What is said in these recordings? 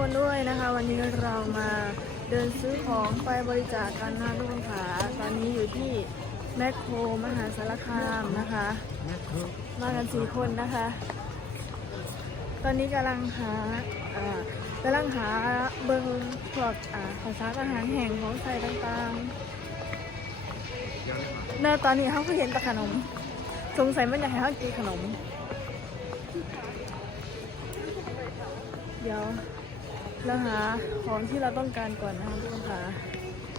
คนด้วยนะคะ วันนี้เรามาเดินซื้อของไปบริจาคกันนะทุกคนค่ะตอนนี้อยู่ที่แมคโครมหาสารคามนะคะ มากันสี่คนนะคะ ตอนนี้กำลังหาอ่ากำลังหาเบิงพวกอ่าข้าวสารอาหารแห้งของใส่ต่างๆเนอตอนนี้เขาก็เห็นแต่ขนม สงสัยมันอยากให้เขากินขนม เดี๋ยว เราหาของที่เราต้องการก่อนนะคะทุกคนค่ะ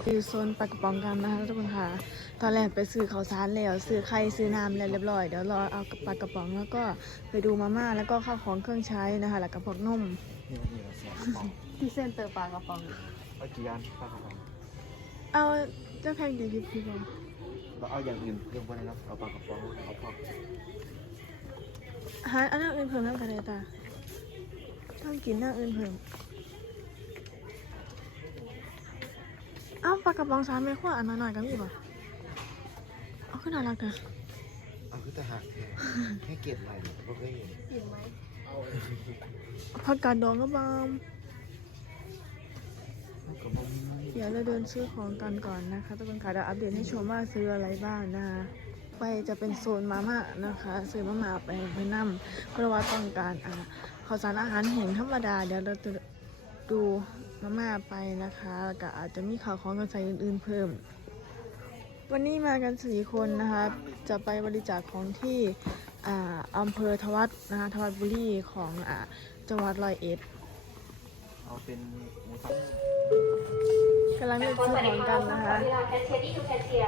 อยู่โซนปลากระป๋องกันนะคะทุกคนค่ะ ตอนแรกไปซื้อข้าวสารแล้วซื้อไข่ซื้อน้ำแล้วเรียบร้อยเดี๋ยวรอเอาปลากระป๋องแล้วก็ไปดูมาม่าแล้วก็ข้าวของเครื่องใช้นะคะแล้วก็พวกนุ่มนี่นี่เราเสียกระป๋องที่เส้นเตอร์ปลากระป๋องเอากี่อันปลากระป๋องเอาเจ้าแพงดีพี่พี่บอกเราเอาอย่างอื่นเพิ่มไปเลยนะเอาปลากระป๋องเอาพอกหาอันนั้นอื่นเพิ่มน้ำกระเดตาต้องกินน้ำอื่นเพิ่ม เอ้าปลากระป๋องสามไม่ขั้วอันน้อยๆกันมีป่ะเอาขึ้นน่ารักเถอะเอาคือทหารแค่เก็บใหม่เนี่ยก็เคยเห็นผักกาดดองก็บามกระป๋องเดี๋ยวเราเดินซื้อของกันก่อนนะคะทุกคนค่ะเดี๋ยวอัปเดตให้ชมว่าซื้ออะไรบ้างนะคะ ไปจะเป็นโซนมาม่านะคะ ซื้อมาม่าไปไปนั่มเพราะว่าต้องการอ่าข้าวสารอาหารแห้งธรรมดา เดี๋ยวเราจะดู มาม่าไปนะคะแล้วก็อาจจะมีข่าวของกันใส่อื่นๆเพิ่ม วันนี้มากันสี่คนนะคะ จะไปบริจาคของที่ออำเภอทวัดนะคะทวัดบุรีของอจังหวัดร้อยเอ็ดเอาเป็นหมูสับกำลังเลือกซื้อของกันนะคะขอดีลาแคชเชียร์ที่ทูแคชเชีย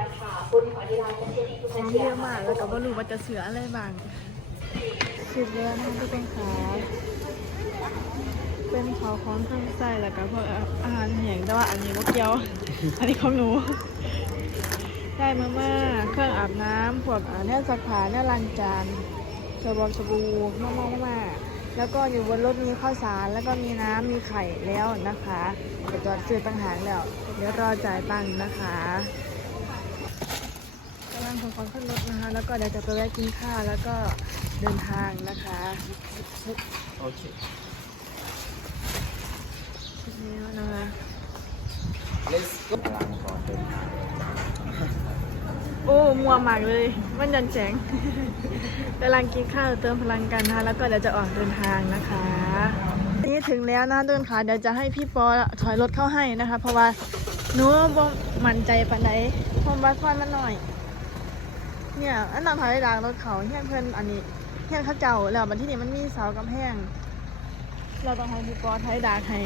งเยอะมากแล้วก็บ่รู้ว่าจะเสืออะไรบ้าง สิบแล้วนะทุกคนค่ะเป็นขอของเครื่องใส่แล้วก็พวกอาหารแห้งแต่ว่าอันนี้ว่าเกียว อันนี้ของหนู ได้มาม่าเครื่องอาบน้ำพวกเนี่ยสักผ้าเนี่ยล้างจานสบู่สบู่มาม่ามาม่าแล้วก็อยู่บนรถมีข้าวสารแล้วก็มีน้ำมีไข่แล้วนะคะเดี๋ยวจอดซื้อต่างหากแล้ว เดี๋ยวรอจ่ายตังค์นะคะ กำลังขนของขึ้นรถนะคะ แล้วก็เดี๋ยวจะไปแวะกินข้าวแล้วก็เดินทางนะคะโอเคชุดนี้นะคะ let's go พลังก่อนเดินทางโอ้มัวมากเลยมันยันแจงกำลังกินข้าวเติมพลังกันนะคะแล้วก็เดี๋ยวจะออกเดินทางนะคะนี่ถึงแล้วนะเดินขาเดี๋ยวจะให้พี่ปอถอยรถเข้าให้นะคะ เพราะว่าหนูบ่มั่นใจปานใดเพราะว่าซอยมันหน่อย เนี่ยอันนั้นถอยหลังรถเขาเฮี้ยนเพื่อนอันนี้เฮี้ยนเขาเจ้าแล้วบันที่นี่มันมีเสากำแพง เราต้องให้พี่ปอถอยดากให้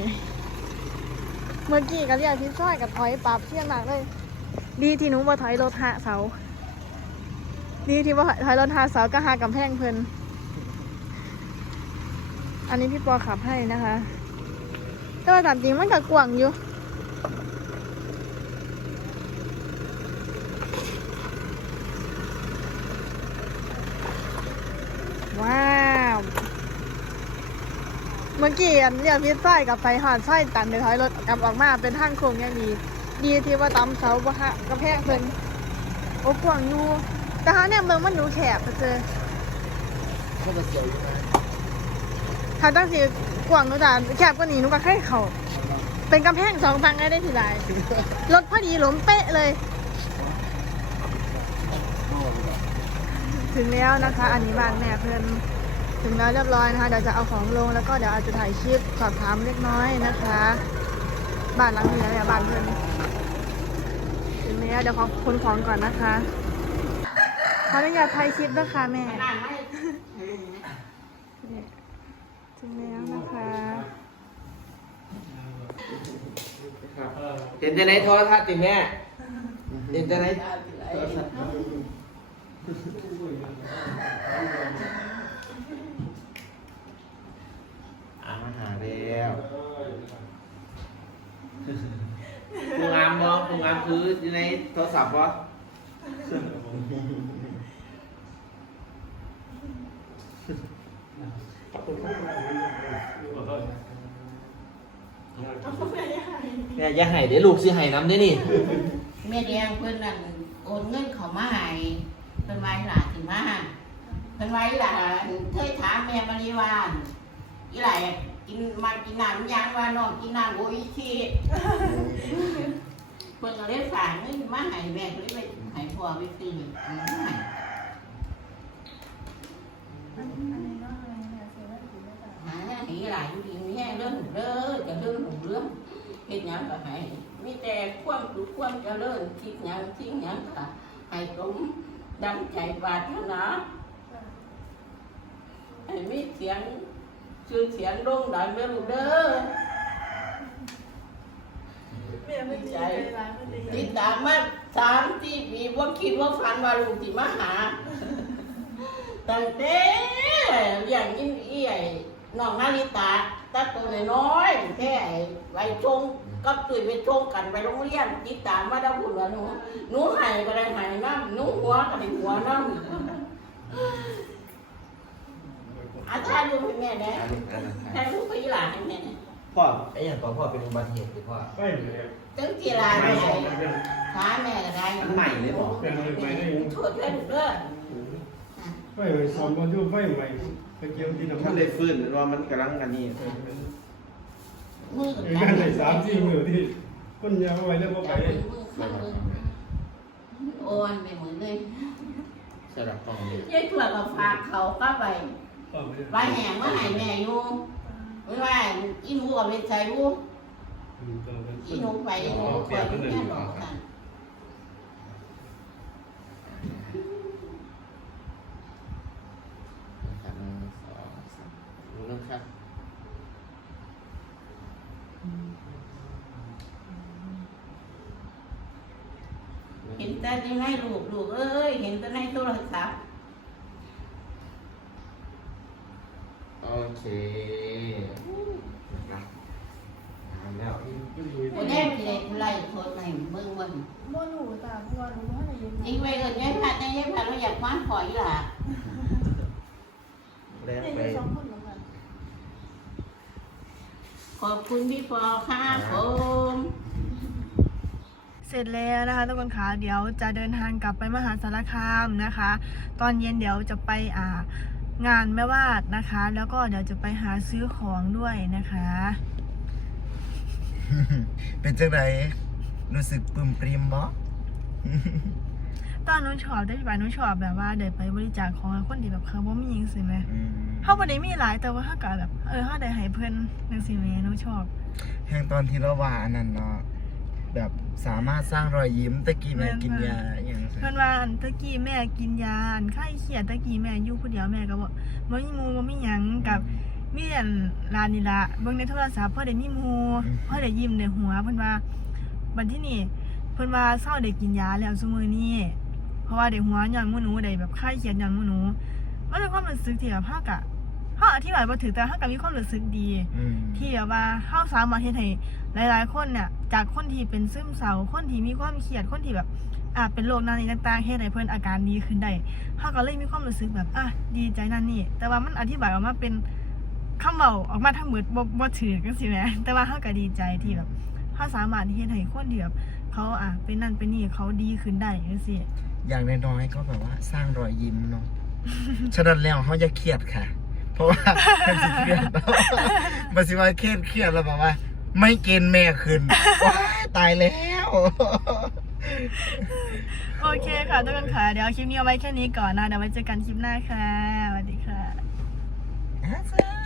เมื่อกี้กับเรียกพี่ซ้อยกับถอยปรับเที่ยนมากเลย ดีที่หนูมาถอยรถหาเสา ดีที่ว่าถอยรถหาเสาก็หากำแพงเพิ่อนอันนี้พี่ปอขับให้นะคะ แต่ว่าตามจริงมันก็กว้างอยู่ ว้าว เมื่อกี้อันเรียกพี่ส้กับไฟหอดส้ตันเดี๋ยวถอยรถกลับออกมาเป็นทางโค้งย่างดีดีที่ว่าตำเสาบ่ฮะกระแพงเพิ่นโอ้กว้างอยู่แต่ฮะเนี่ยเมืองมันดูแคบไปเจอก็จะเสียอนถ้าตั้งสิกว้างหนูจ้ะแคบกว่านี้หนูก็แค่เขาเป็นกำแพงสองฝั่งได้ได้ทีไรรถพอดีหลมเป๊ะเลย ถึงแล้วนะคะ อันนี้บ้านแม่เพื่อน ถึงแล้วเรียบร้อยนะคะเดี๋ยวจะเอาของลงแล้วก็เดี๋ยวอาจจะถ่ายคลิปสอบถามเล็กน้อยนะคะบ้านหลังนี้แล้วเนี่ยบ้านเพื่อนถึงแล้วเดี๋ยวขอคนของก่อนนะคะขออนุญาตถ่ายคลิปนะคะแม่ถึงแล้วนะคะเห็นแต่ในโทรทัศน์จริแม่เห็นแต่ในโทรทัศน์อ่ามาหาแล้วผู้งามบ่ผู้งามคืออยู่ในโทรศัพท์บ่แม่อย่าให้เดี๋ยวลูกสิให้น้ำเด้อนี่แม่แดงเพิ่นนั่นโอนเงินเขามาให้เพิ่นไว้หลานสิมาเพิ่นไว้หลานเคยถามแม่มารีวานอีหลายกินมากินน้ำยางว่าน้องกินน้ำโออิชิเพิ่นก็เลย ฝากเงินมาให้แม่ก็เลยไปให้พ่อไปซื้อมาให้อันนี้ก็อะไรเนี่ยเซเว่นถึงไม่จ่าหนีหลายอยู่ดีแม่เรื่องเด้อจะเรื่องของเรื่องเฮ็ดหยังก็ให้มีแต่ความสุขความเจริญคิดหยังสิ่งหยังก็ให้สมดังใจปรารถนาให้มีเสียงชื่อเสียงโด่งดังเด้อลูกเด้อ แม่ไม่ใจร้ายไม่ดีติดตามมาสามสี่ปีว่าคิดว่าฝันว่าลูกสิมาหาตั้งแต่อย่างอินเอียน้องนาริตาตาตัวน้อยๆแค่ไปชงกับตุยไปชงกันไปโรงเรียนติดตามมาได้พูดว่าหนูหนูใหายก็ได้ใหายน้ำหนูหัวก็ได้หัวน้ำอาจารย์ดูให้แม่นะอันนี้อันนั้นอาจารย์ดูไปหลานให้แม่นะ พ่อไอ้อย่างก่อนพ่อเป็นอุบัติเหตุหรือพ่อไม่เลยตั้งจีราแม่ขาแม่ก็ได้อันใหม่เลยบอกเป็นเลยไปได้ยังโทษด้วยลูกเด้อไฟเลยสอนบอลยูไฟใหม่ไปเกี่ยวที่น้ำมันเลยฟื้นว่ามันกำลังอันนี้มือเออกันเลยสามสี่มือที่คนยาวไว้แล้วก็ไปจับมือข้างมือโอนไปเหมือนเลยสลับกล่องเลยยายเผื่อกับฝากเขาเข้าไปไปแหงมาให้แม่อยู่ ไม่ว่าอีหนูกับไปใส่บูอีหนูไปอีหนูไปแม่หลอกกันครับหนองสามรู้เรื่องครับเห็นแต่ในลูกลูกเอ้ย เห็นแต่ในโทรศัพท์โอเคนะครับเอาแล้ว คนแรกเลยไล่โทษในเมืองมันโมหนูตาเพราะว่าหนูว่าในยุคยิงไปเอิญยายพัดยายพัดเราอยากมาขอยล่ะแล้วไปสองคนเหมือนกันขอบคุณพี่ปอค่ะผมเสร็จแล้วนะคะทุกคนคะเดี๋ยวจะเดินทางกลับไปมหาสารคามนะคะ ตอนเย็นเดี๋ยวจะไปอ่างานแม่วาดนะคะ แล้วก็เดี๋ยวจะไปหาซื้อของด้วยนะคะ เป็นจังไรรู้สึกปึมปริมบ่ตอนนู้นชอบได้ไปนู้นชอบแบบว่าเดี๋ยวไปบริจาคของให้คนที่แบบเขาบ่มีหยังสิแม่อืมเขาบ่ได้มีหลายแต่ว่าเขาก็แบบเออเขาได้ให้เพื่อนจังสิแม่หนูชอบแห่งตอนที่เราว่าอันนั้นเนาะแบบสามารถสร้างรอยยิ้มตะกี้แม่กินยาอย่างเพื่อนว่าอันตะกี้แม่กินยาอันไข้เขียดตะกี้แม่อยู่ผู้เดียวแม่ก็บอกบ่มีหมูบ่มีหยังกับมี อันร้านนี่ละเบิ่งในโทรศัพท์พ่อได้มีหมูพ่อได้ยิ้มในหัวเพิ่นว่าบัดที่นี่เพิ่นว่าเศร้าได้กินยาแล้วซุมื้อนี้เพราะว่าได้หัวย้อนหมู่หนูได้แบบไข้เขียดย้อนหมู่หนูมันเป็นความรู้สึกที่แบบเฮากะเฮาอธิบายบ่ถูกแต่เฮาก็มีความรู้สึกดีอืมที่แบบว่าเฮาสามารถเฮ็ดให้หลาย ๆ คนเนี่ยจากคนที่เป็นซึมเศร้าคนที่มีความเครียดคนที่แบบอ่าเป็นโรคนั้นนี่ต่างๆเฮ็ดให้เพิ่นอาการดีขึ้นได้เฮาก็เลยมีความรู้สึกแบบอะดีใจนั่นนี่แต่ว่ามันอธิบายออกมาเป็น คำเว้าออกมาทั้งหมดบ่บ่ถือจังซี่แหมแต่ว่าเฮาก็ดีใจที่แบบเฮาสามารถเฮ็ดให้คนที่แบบเขาอะเป็นนั่นเป็นนี่เขาดีขึ้นได้จังซี่อย่างน้อยๆก็แบบว่าสร้างรอยยิ้มเนาะ ฉะนั้นแล้วเขาจะเครียดค่ะ เพราะว่าเป็นสิเครียดมาสิว่าเครียดเครียดแล้วแบบว่า ไม่เกณฑ์แม่ขึ้นว้ายตายแล้ว โอเคค่ะทุกคนค่ะ เดี๋ยวคลิปนี้เอาไว้แค่นี้ก่อนนะ เดี๋ยวไว้เจอกันคลิปหน้าค่ะ สวัสดีค่ะอาจาร